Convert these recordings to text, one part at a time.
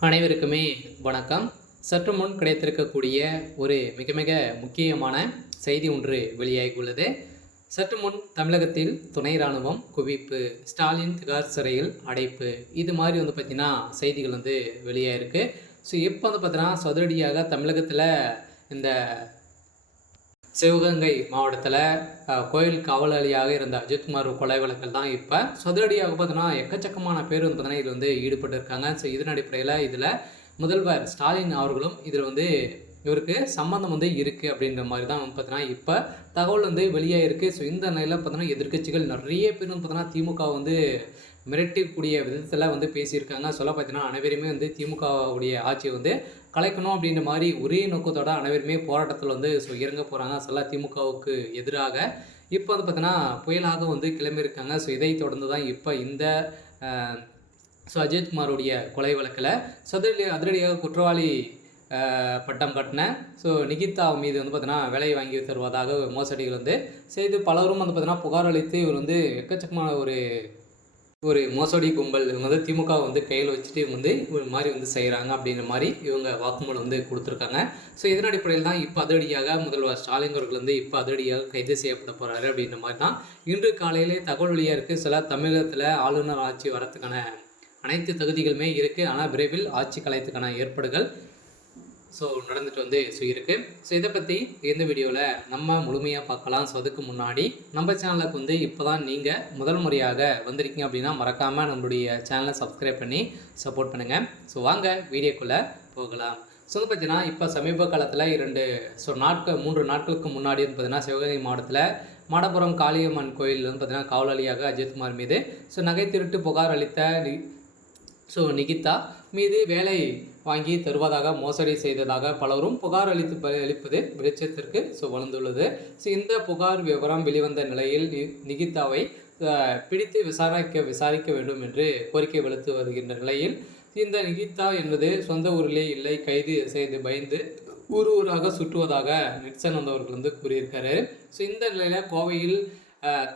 அனைவருக்குமே வணக்கம். சற்று முன் கிடைத்திருக்கக்கூடிய ஒரு மிக மிக முக்கியமான செய்தி ஒன்று வெளியாகியுள்ளது. சற்று முன் தமிழகத்தில் துணை ராணுவம் குவிப்பு ஸ்டாலின் திகார் சிறையில் அடைப்பு இது மாதிரி வந்து பார்த்திங்கன்னா செய்திகள் வந்து வெளியாகிருக்கு ஸோ இப்போ வந்து பார்த்தீங்கன்னா சதுரடியாக தமிழகத்தில் இந்த சிவகங்கை மாவட்டத்தில் கோயில் காவலாளியாக இருந்த அஜித்குமார் கொலை வழக்கில் தான் இப்போ சதுரடியாக பார்த்தோன்னா எக்கச்சக்கமான பேர் வந்து பார்த்தீங்கன்னா இதில் வந்து ஈடுபட்டு இருக்காங்க ஸோ இதன் அடிப்படையில் இதில் முதல்வர் ஸ்டாலின் அவர்களும் இதில் வந்து இவருக்கு சம்மந்தம் வந்து இருக்குது அப்படின்ற மாதிரி தான் வந்து பார்த்தீங்கன்னா இப்போ தகவல் வந்து வெளியாக இருக்குது ஸோ இந்த நிலையில் பார்த்தோன்னா எதிர்க்கட்சிகள் நிறைய பேர் வந்து பார்த்தோன்னா திமுக வந்து மிரட்டக்கூடிய விதத்தில் வந்து பேசியிருக்காங்க. சொல்ல பார்த்தீங்கன்னா அனைவருமே வந்து திமுகவுடைய ஆட்சியை வந்து கலைக்கணும் அப்படின்ற மாதிரி ஒரே நோக்கத்தோட அனைவருமே போராட்டத்தில் வந்து ஸோ இறங்க போகிறாங்க சொல்ல திமுகவுக்கு எதிராக. இப்போ வந்து பார்த்தீங்கன்னா புயலாக வந்து கிளம்பியிருக்காங்க. ஸோ இதை தொடர்ந்து தான் இப்போ இந்த ஸோ அஜித்குமாருடைய கொலை வழக்கில் சதுரடி அதிரடியாக குற்றவாளி பட்டம் கட்டின ஸோ நிகிதா மீது வந்து பார்த்தீங்கன்னா வேலை வாங்கி தருவதாக மோசடிகள் வந்து செய்து பலரும் வந்து பார்த்தீங்கன்னா புகார் அளித்து இவர் வந்து எக்கச்சக்கமான ஒரு ஒரு மோசடி கும்பல் இவங்க வந்து திமுக வந்து கையில் வச்சுட்டு இவங்க வந்து ஒரு மாதிரி வந்து செய்கிறாங்க அப்படின்ற மாதிரி இவங்க வாக்குமூலம் வந்து கொடுத்துருக்காங்க. ஸோ இதன் அடிப்படையில் தான் இப்போ அதிரடியாக முதல்வர் ஸ்டாலின் அவர்கள் வந்து இப்போ அதிரடியாக கைது செய்யப்பட போகிறாரு அப்படின்ற மாதிரி தான் இன்று காலையிலே தகவல் வழியாக இருக்குது சில தமிழகத்தில் ஆளுநர் ஆட்சி வரத்துக்கான அனைத்து தகுதிகளுமே இருக்குது ஆனால் விரைவில் ஆட்சி கலையத்துக்கான ஏற்பாடுகள் ஸோ நடந்துட்டு வந்து ஸோ இருக்குது ஸோ இதை பற்றி இந்த வீடியோவில் நம்ம முழுமையாக பார்க்கலாம். ஸோ அதுக்கு முன்னாடி நம்ம சேனலுக்கு வந்து இப்போ தான் நீங்கள் முதல் முறையாக வந்திருக்கீங்க அப்படின்னா மறக்காமல் நம்மளுடைய சேனலை சப்ஸ்கிரைப் பண்ணி சப்போர்ட் பண்ணுங்கள் ஸோ வாங்க வீடியோக்குள்ளே போகலாம். ஸோ வந்து பார்த்தீங்கன்னா இப்போ சமீப காலத்தில் இரண்டு ஸோ நாட்கள் மூன்று நாட்களுக்கு முன்னாடி வந்து பார்த்தீங்கன்னா சிவகங்கை மாவட்டத்தில் மாடபுரம் காளியம்மன் கோயில் வந்து பார்த்தீங்கன்னா காவலாளியாக அஜித்குமார் மீது ஸோ நகை திருட்டு புகார் அளித்த ஸோ நிகிதா மீது வேலை வாங்கி தருவதாக மோசடி செய்ததாக பலரும் புகார் அளித்து ப- அளிப்பது வெளிச்சத்திற்கு ஸோ வளர்ந்துள்ளது. ஸோ இந்த புகார் விவரம் வெளிவந்த நிலையில் நி- நிகிதாவை பிடித்து விசாரிக்க விசாரிக்க வேண்டும் என்று கோரிக்கை வலுத்து வருகின்ற நிலையில் இந்த நிகிதா என்பது சொந்த ஊரிலே இல்லை கைது செய்து பயந்து ஊர் ஊராக சுற்றுவதாக நிட்சன் அவர்கள் வந்து கூறியிருக்காரு ஸோ இந்த நிலையில் கோவையில்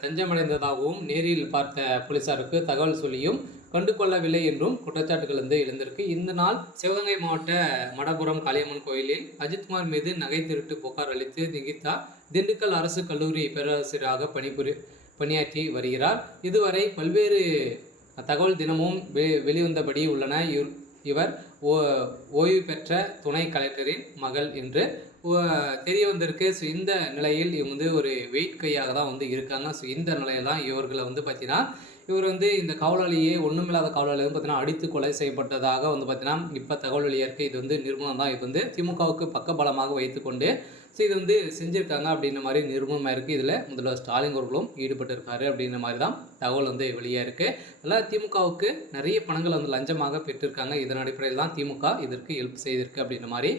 தஞ்சமடைந்ததாகவும் நேரில் பார்த்த போலீசாருக்கு தகவல் சொல்லியும் கண்டு கொள்ளவில்லை என்றும் குற்றச்சாட்டுகள் வந்து எழுந்திருக்கு. இந்த நாள் சிவகங்கை மாவட்ட மடபுரம் காளியம்மன் கோயிலில் அஜித்குமார் மீது நகை திருட்டு புகார் அளித்து நிகிதா திண்டுக்கல் அரசு கல்லூரி பேராசிரியராக பணிபுரி பணியாற்றி வருகிறார். இதுவரை பல்வேறு தகவல் தினமும் வெ வெளிவந்தபடி உள்ளன. இவர் ஓ ஓய்வு பெற்ற துணை கலெக்டரின் மகள் என்று தெரிய வந்திருக்கு. ஸோ இந்த நிலையில் இவங்க வந்து ஒரு வெயிட் கையாக தான் வந்து இருக்காங்க. ஸோ இந்த நிலையில தான் இவர்களை வந்து பார்த்தீங்கன்னா இவர் வந்து இந்த காவலாளியே ஒன்றுமில்லாத காவலாளி வந்து பார்த்தீங்கன்னா அடித்து கொலை செய்யப்பட்டதாக வந்து பார்த்தீங்கன்னா இப்போ தகவல் வெளியாக இருக்குது இது வந்து நிறுவனம் தான். இது வந்து திமுகவுக்கு பக்கபலமாக வைத்துக்கொண்டு ஸோ இது வந்து செஞ்சுருக்காங்க அப்படின்ற மாதிரி நிரூபணமாக இருக்குது இதில் முதல்வர் ஸ்டாலின் அவர்களும் ஈடுபட்டிருக்காரு அப்படின்ற மாதிரி தான் தகவல் வந்து வெளியாக இருக்குது அதனால் திமுகவுக்கு நிறைய பணங்கள் வந்து லஞ்சமாக பெற்றிருக்காங்க. இதன் அடிப்படையில் தான் திமுக இதற்கு ஹெல்ப் செய்திருக்கு அப்படின்ற மாதிரி